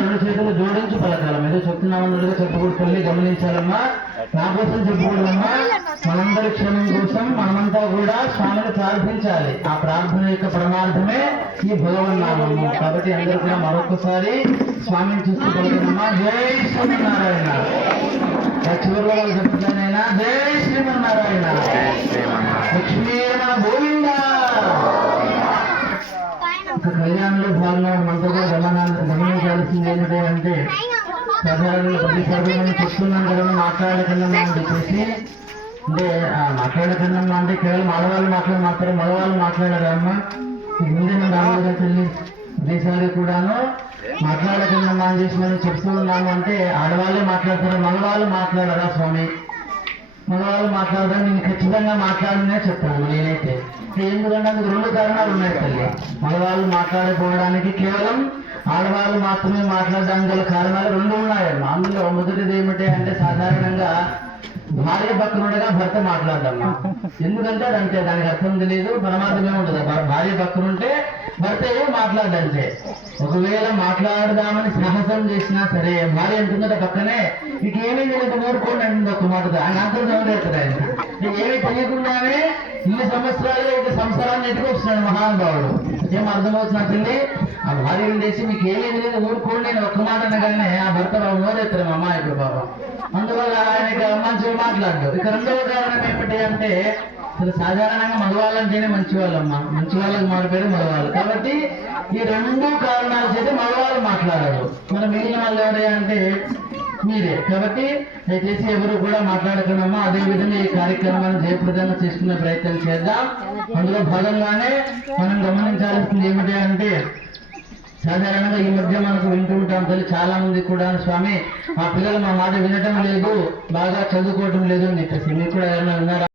రెండు చేతులు జోడించి పలకాలం ఏదో చెప్తున్నామన్నట్టుగా చెప్పకూడదు. తల్లి గమనించాలమ్మా, నా కోసం చెప్పకూడదమ్మా, మనందరి క్షేమం కోసం మనమంతా కూడా స్వామిని ప్రార్థించాలి. ఆ ప్రార్థన యొక్క పరమార్థమే ఈ భగవన్నామము. కాబట్టి అందరూ కూడా మరొకసారి స్వామిని చూస్తూ పలకనమ్మా, జై శ్రీమన్నారాయణ. చివరిలో వాళ్ళు చెప్తున్నానైనా జై శ్రీమన్నారాయణ, లక్ష్మీరమణ గోవింద. కళ్యాణంలో భాగంగా మనతో గమనించాల్సింది ఏంటంటే అంటే సాధారణంగా ప్రతిసారి మనం చెప్తున్నాం కదా, మాట్లాడకన్నా అని చెప్పేసి. అంటే మాట్లాడకన్నా అంటే కేవలం ఆడవాళ్ళు మాత్రం మగవాళ్ళు మాట్లాడారా అమ్మ? ముందే మనం రాములుగా చెల్లి ప్రతిసారి కూడాను మాట్లాడకన్నా అని చేసి మనం చెప్తూ ఉన్నాము. అంటే ఆడవాళ్ళే మాట్లాడతారు, మగవాళ్ళు మాట్లాడరా స్వామి? మగవాళ్ళు మాట్లాడడం నేను ఖచ్చితంగా మాట్లాడనే చెప్తాను నేనైతే. ఎందుకంటే అందుకు రెండు కారణాలు ఉన్నాయి తల్లి. మగవాళ్ళు మాట్లాడకపోవడానికి కేవలం ఆడవాళ్ళు మాత్రమే మాట్లాడడానికి గల కారణాలు రెండు ఉన్నాయమ్మా. అందులో మొదటిది ఏమిటి అంటే సాధారణంగా భార్య పక్కనుండగా భర్త మాట్లాడమ్మా. ఎందుకంటే అదంటే దానికి అర్థం తెలియదు, పరమార్థమే ఉండదు. భార్య పక్కనుంటే భర్త ఏమో మాట్లాడంటే. ఒకవేళ మాట్లాడదామని సాహసం చేసినా సరే భార్య అంటుందట పక్కనే, నీకేమీ తెలియక నోరుకోండి అంటుంది ఒక మాట. ఆయన అంతా చదువుతాడు. ఆయన ఏమీ తెలియకుండానే ఇన్ని సంవత్సరాలు ఇక సంసారాన్ని ఎత్తుకొస్తున్నాడు మహానుభావుడు. ఏం అర్థమవుతున్నా తల్లి? ఆ భార్య చేసి మీకు ఏమీ తెలియదు ఊరుకోండి నేను ఒక్క మాట అనగానే ఆ భర్త బాబు నోరెత్తారు మా అమ్మ ఇప్పుడు బాబా. అందువల్ల ఆయనకి మంచిగా మాట్లాడు. ఇక రెండవ కారణం ఏమిటి అంటే అసలు సాధారణంగా మగవాళ్ళంటేనే మంచి వాళ్ళమ్మా, మంచి వాళ్ళకి మారిపోయారు మగవాళ్ళు. కాబట్టి ఈ రెండు కారణాలు చేస్తే మగవాళ్ళు మాట్లాడరు, మరి మిగిలిన వాళ్ళు ఎవరే అంటే మీరే. కాబట్టి దయచేసి ఎవరు కూడా మాట్లాడకనమ్మా. అదేవిధంగా ఈ కార్యక్రమాన్ని జయప్రదంగా చేసుకునే ప్రయత్నం చేద్దాం. అందులో భాగంగానే మనం గమనించాల్సింది ఏమిటి అంటే సాధారణంగా ఈ మధ్య మనకు వింటూ ఉంటాం తల్లి, చాలా మంది కూడా స్వామి మా పిల్లలు మా మాట వినటం లేదు, బాగా చదువుకోవటం లేదు అని చెప్పేసి. మీకు కూడా ఏమైనా ఉన్నారా?